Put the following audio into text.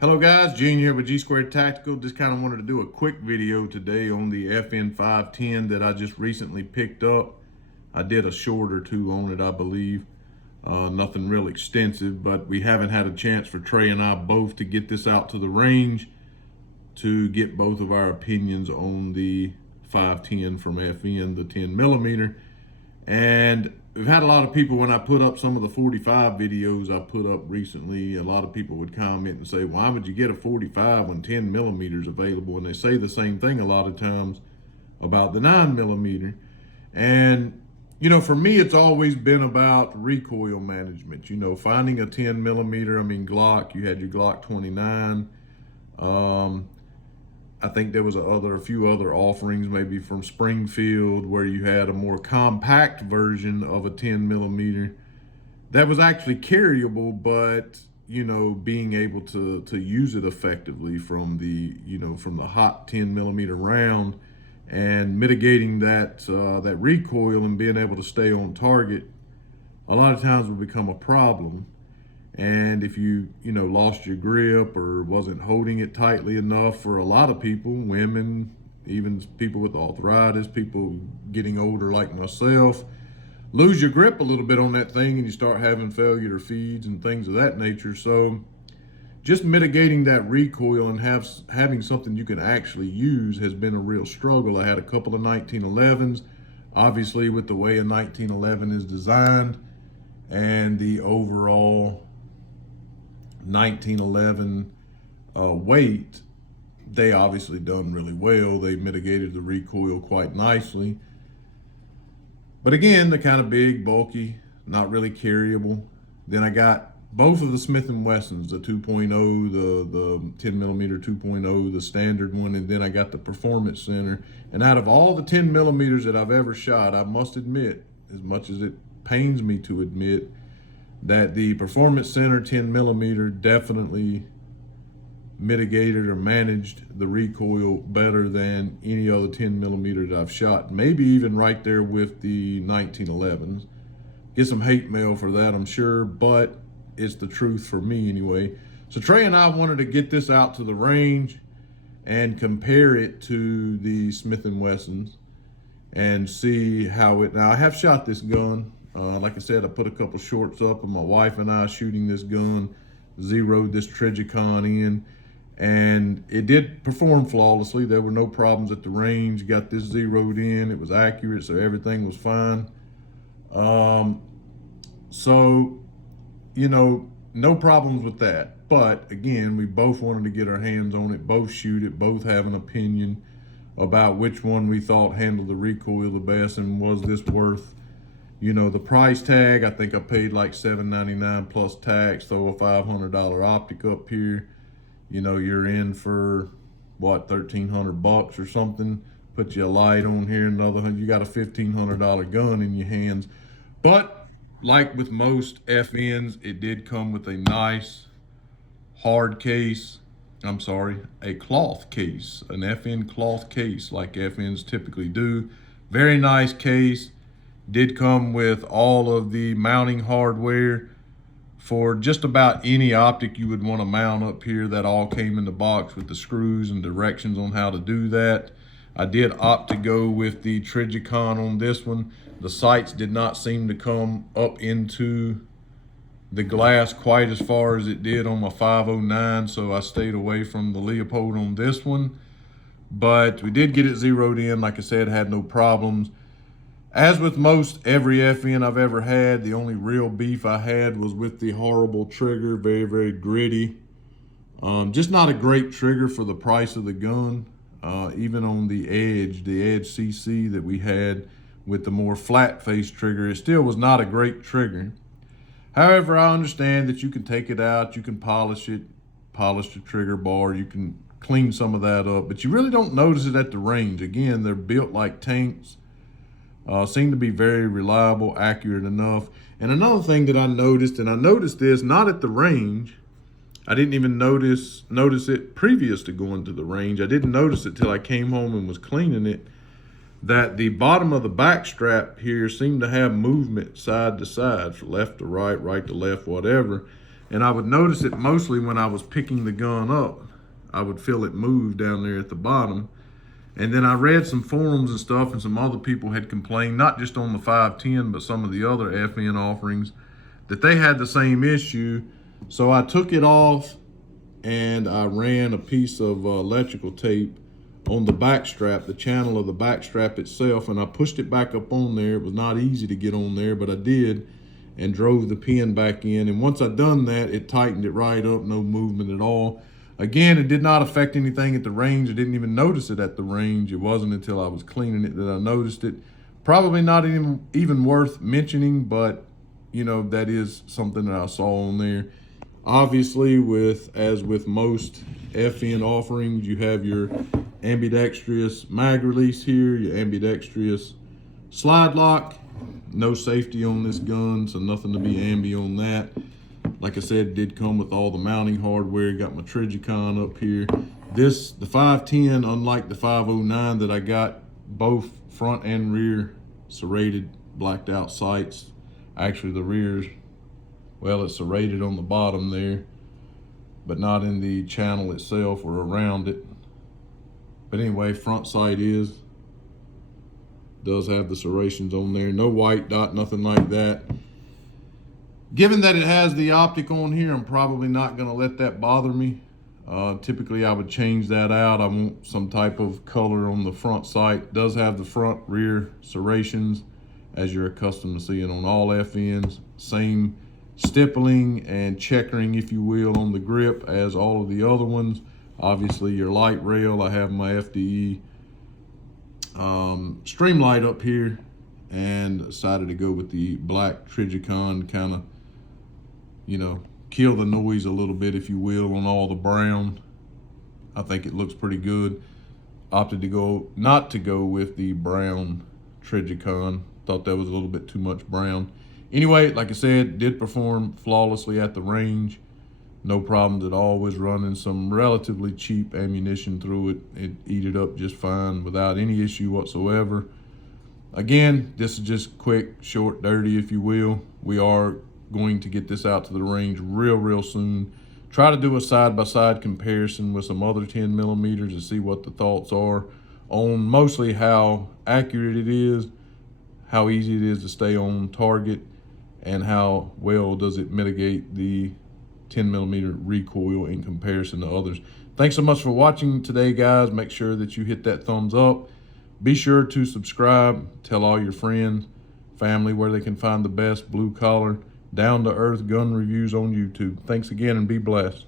Hello guys, Gene here with G Squared Tactical. Just kind of wanted to do a quick video today on the FN-510 that I just recently picked up. I did a short or two on it, I believe. Nothing real extensive, but we haven't had a chance for Trey and I both to get this out to the range to get both of our opinions on the 510 from FN, the 10 millimeter. And we've had a lot of people, when I put up some of the 45 videos I put up recently, a lot of people would comment and say, why would you get a 45 when 10 millimeters available? And they say the same thing a lot of times about the 9 millimeter. And, you know, for me, it's always been about recoil management. You know, finding a 10 millimeter, I mean, Glock, you had your Glock 29. I think there was a few other offerings, maybe from Springfield, where you had a more compact version of a 10 millimeter that was actually carryable, but, you know, being able to use it effectively from the, you know, from the hot 10 millimeter round and mitigating that, that recoil and being able to stay on target, a lot of times will become a problem. And if you lost your grip or wasn't holding it tightly enough, for a lot of people, women, even people with arthritis, people getting older like myself, lose your grip a little bit on that thing and you start having failure feeds and things of that nature. So just mitigating that recoil and having something you can actually use has been a real struggle. I had a couple of 1911s, obviously with the way a 1911 is designed and the overall 1911 weight, they obviously done really well. They mitigated the recoil quite nicely. But again, they're kind of big, bulky, not really carryable. Then I got both of the Smith & Wessons, the 2.0, the 10 millimeter 2.0, the standard one, and then I got the Performance Center. And out of all the 10 millimeters that I've ever shot, I must admit, as much as it pains me to admit, that the Performance Center 10 millimeter definitely mitigated or managed the recoil better than any other 10 millimeter that I've shot. Maybe even right there with the 1911s. Get some hate mail for that, I'm sure, but it's the truth for me anyway. So Trey and I wanted to get this out to the range and compare it to the Smith & Wessons and see how it, now I have shot this gun. Like I said, I put a couple shorts up of my wife and I shooting this gun, zeroed this Trigicon in, and it did perform flawlessly. There were no problems at the range. Got this zeroed in, it was accurate, so everything was fine. So, you know, no problems with that. But again, we both wanted to get our hands on it, both shoot it, both have an opinion about which one we thought handled the recoil the best, and was this worth, you know, the price tag. I think I paid like $7.99 plus tax. Throw a $500 optic up here, you know, you're in for what, $1,300 or something. Put you a light on here, another $100. You got a $1,500 gun in your hands. But like with most FNs, it did come with a nice hard case. I'm sorry, a cloth case, an FN cloth case like FNs typically do. Very nice case. Did come with all of the mounting hardware for just about any optic you would want to mount up here. That all came in the box with the screws and directions on how to do that. I did opt to go with the Trigicon on this one. The sights did not seem to come up into the glass quite as far as it did on my 509, so I stayed away from the Leopold on this one. But we did get it zeroed in. Like I said, had no problems. As with most every FN I've ever had, the only real beef I had was with the horrible trigger. Very, very gritty. Just not a great trigger for the price of the gun. Even on the Edge CC that we had with the more flat face trigger, it still was not a great trigger. However, I understand that you can take it out, you can polish it, polish the trigger bar, you can clean some of that up, but you really don't notice it at the range. Again, they're built like tanks. Seem to be very reliable, accurate enough. And another thing that I noticed, and I noticed this not at the range, I didn't even notice it previous to going to the range. I didn't notice it till I came home and was cleaning it, that the bottom of the back strap here seemed to have movement side to side, from left to right, right to left, whatever. And I would notice it mostly when I was picking the gun up. I would feel it move down there at the bottom. And then I read some forums and stuff, and some other people had complained, not just on the 510, but some of the other FN offerings, that they had the same issue. So I took it off and I ran a piece of electrical tape on the back strap, the channel of the back strap itself, and I pushed it back up on there. It was not easy to get on there, but I did, and drove the pin back in. And once I'd done that, it tightened it right up, no movement at all. Again, it did not affect anything at the range. I didn't even notice it at the range. It wasn't until I was cleaning it that I noticed it. Probably not even worth mentioning, but you know, that is something that I saw on there. Obviously, as with most FN offerings, you have your ambidextrous mag release here, your ambidextrous slide lock. No safety on this gun, so nothing to be ambi on that. Like I said, it did come with all the mounting hardware. Got my Trigicon up here. The 510, unlike the 509 that I got, both front and rear serrated, blacked out sights. Actually, the rear's, well, it's serrated on the bottom there, but not in the channel itself or around it. But anyway, front sight does have the serrations on there. No white dot, nothing like that. Given that it has the optic on here, I'm probably not gonna let that bother me. Typically I would change that out. I want some type of color on the front sight. It does have the front rear serrations as you're accustomed to seeing on all FNs. Same stippling and checkering, if you will, on the grip as all of the other ones. Obviously your light rail, I have my FDE Streamlight up here, and decided to go with the black Trigicon, kind of, you know, kill the noise a little bit, if you will, on all the brown. I think it looks pretty good. Opted to not to go with the brown Trigicon. Thought that was a little bit too much brown. Anyway, like I said, did perform flawlessly at the range. No problems at all. Was running some relatively cheap ammunition through it. It ate it up just fine without any issue whatsoever. Again, this is just quick, short, dirty, if you will. We are going to get this out to the range real soon. Try to do a side-by-side comparison with some other 10 millimeters to see what the thoughts are on mostly how accurate it is, how easy it is to stay on target, and how well does it mitigate the 10 millimeter recoil in comparison to others. Thanks so much for watching today, guys. Make sure that you hit that thumbs up. Be sure to subscribe. Tell all your friends, family, where they can find the best blue collar, down to earth gun reviews on YouTube. Thanks again, and be blessed.